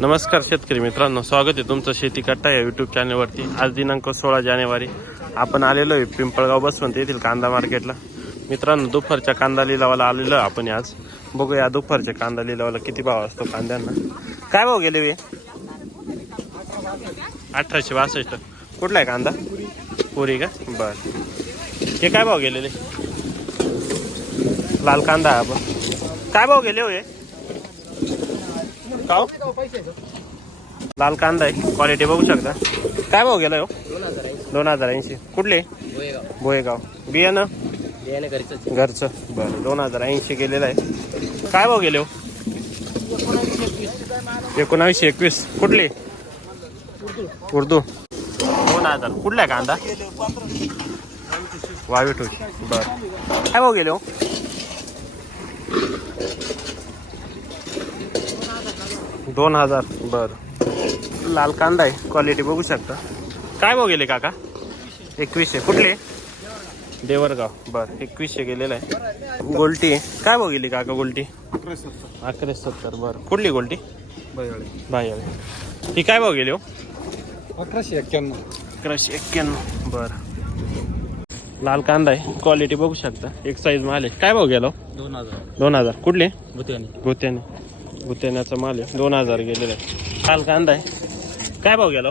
नमस्कार शेतकरी मित्रांनो स्वागत आहे तुमचं शेती कट्टा या युट्यूब चॅनलवरती आज दिनांक सोळा जानेवारी. आपण आलेलो आहे पिंपळगाव बसवंत येथील कांदा मार्केटला. मित्रांनो दुपारच्या कांदा लिलावाला आलेलो आहे आपण आज. बघूया दुपारच्या कांदा लिलावाला किती भाव असतो कांद्यांना. काय भाव गेले वे? अठराशे बासष्ट. कुठला आहे कांदा? पुरी का? बर. हे काय भाव गेलेले? लाल कांदा आहे आपण. काय भाव गेले हो हे का हो? लाल कांदा आहे. क्वालिटी बघू शकता. काय भाव गेला हो? दोन हजार ऐंशी. कुठले? भोयगाव बियाणं? घरचं. बरं दोन हजार ऐंशी गेलेलं आहे. काय भाव गेले हो? एकोणावीसशे एकवीस. कुठले? उर्दू. दोन हजार. कुठला आहे कांदा? वावी ठोशी बरं. काय भाव गेले हो? दोन हजार. बर. लाल कांदा आहे. क्वालिटी बघू शकता. काय भाव गेले काका? एकवीसशे. कुठले? देवरगाव. बर. एकवीसशे गेलेलं आहे. गोल्टी. आहे. काय भाव गेली काका गोल्टी? अकरा सत्तर. बरं. कुठली गोल्टी? बाई ही काय भाव गेली हो? अकराशे एक्क्याण्णव. अकराशे एक्क्याण्णव. बरं. लाल कांदा आहे. क्वालिटी बघू शकता. एक साईज माल आहे. काय भाव गेलो दोन हजार. दोन हजार. कुठले? भूत्यानी. गुत्याने गुत्याण्याचा माल आहे. दोन हजार गेलेला आहे लाल कांदा आहे? काय भाव गेला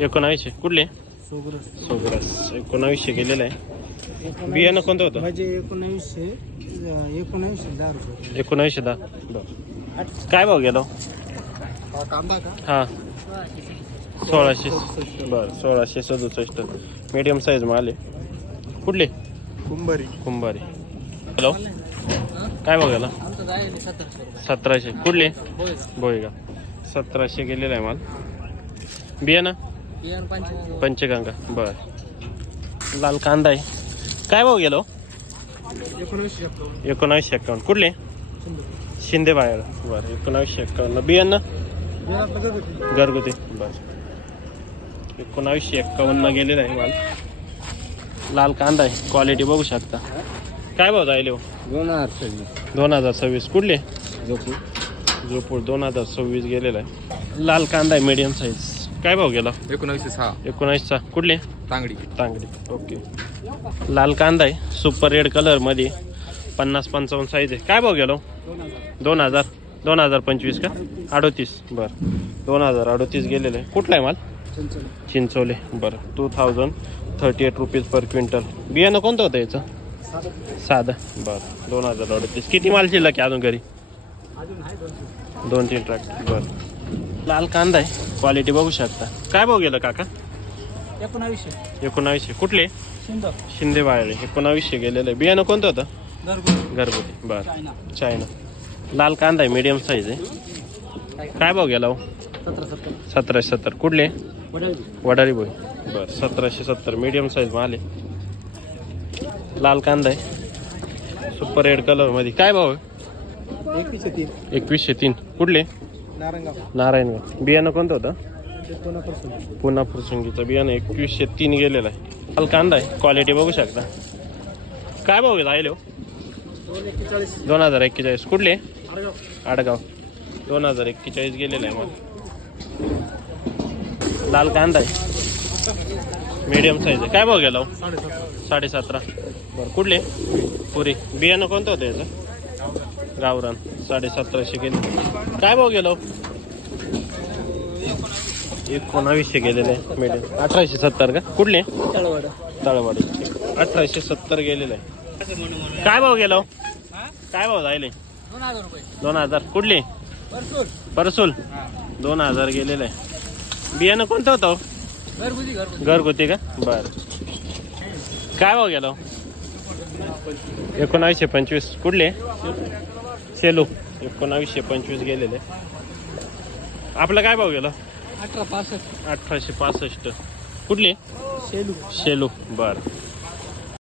एकोणावीसशे. कुठले? सोगरस. एकोणावीसशे गेलेला आहे. बियाणं कोणतं होतं? एकोणावीसशे एकोणावीसशे दहा एकोणावीसशे दहा. बरं. काय भाव गेला का? हां. सोळाशे. बरं सोळाशे सदुसष्ट. मीडियम साईज माल आहे. कुठले? कुंभारी. कुंभारी. हॅलो काय भाव गेला? सतराशे. कुठले? बोयगा सतराशे गेलेला आहे माल. बियाणं पंच पंचगंगा. बर. लाल कांदा आहे. काय भाव गेलो एकोणावीसशे एकोणावीसशे एक्कावन्न कुठले? शिंदे. बाहेर. बरं एकोणावीसशे एक्कावन्न बियाणं घरगुती. बर. एकोणावीसशे एक्कावन्न गेलेलं आहे माल. लाल कांदा आहे. क्वालिटी बघू शकता. काय भाव जायले हो? दोन हजार सव्वीस. दोन हजार सव्वीस. कुठले? जोपूर जोपूर दोन हजार सव्वीस गेलेला आहे. लाल कांदा आहे मीडियम साईज काय भाव गेला? एकोणावीसशे सहा. एकोणावीसचा. कुठले? तांगडी. तांगडी. ओके. लाल कांदा आहे सुपर रेड कलरमध्ये पन्नास पंचावन्न साईज आहे. काय भाव गेलो दोन हजार. दोन हजार पंचवीस का? अडोतीस. बरं. दोन हजार अडोतीस गेलेलं आहे. कुठला आहे माल? चिंचोले. बरं. Two thousand thirty eight rupees per quintal बियाणं कोणतं होतं याचं? साधं. बरं. दोन हजार अडतीस. किती माल शिल्लक आहे अजून घरी? दोन तीन ट्रॅक बरं. लाल कांदा आहे. क्वालिटी बघू शकता. काय भाव गेलं काका? एकोणावीसशे. एकोणावीसशे. कुठले? शिंदे. बाहेर. एकोणावीसशे गेलेलं आहे. बियाणं कोणतं होतं? घरगुती. बरं. चायना. लाल कांदा आहे मीडियम साईज आहे. काय भाव गेला हो? सतराशे सत्तर. कुठले? वडाळी. वडारी बोय. बरं. सतराशे सत्तर. मीडियम साईज माल आहे. लाल कांदा आहे. सुपर रेड कलरमध्ये काय भाव आहे? एकवीसशे तीन. एकवीसशे तीन. कुठले? नारायणगाव बियाणं कोणतं होतं? पुन्हा फुरसंगीचं बियाणं एकवीसशे तीन गेलेलं आहे. लाल कांदा आहे. क्वालिटी बघू शकता. काय भाव आहे हो? दोन हजार एक्केचाळीस. कुठले? आडगाव. दोन हजार एक्केचाळीस गेलेलं आहे मग. लाल कांदा आहे. मीडियम साईज आहे. काय भाव गेला हो? साडेसात साडेसतरा बरं कुठले? पुरी. बियाणं कोणतं होतं याचं? गावरान. साडेसतराशे गेले. काय भाव गेलो एकोणावीसशे गेलेले. मीडियम अठराशे सत्तर का? कुठले? तळवाडा. अठराशे सत्तर गेलेलं. आहे काय भाव गेलो काय भाव जायले दोन हजार कुठले? परसूल दोन हजार गेलेलं. बियाणं कोणतं होतं हो? घरगुती का? बर. काय भाव गेलो एकोणावीसशे पंचवीस. कुठले? सेलू. एकोणावीसशे पंचवीस गेलेले. आपलं काय भाव गेलं? अठरा पासष्ट. अठराशे पासष्ट. कुठले? शेलू शेलू बर.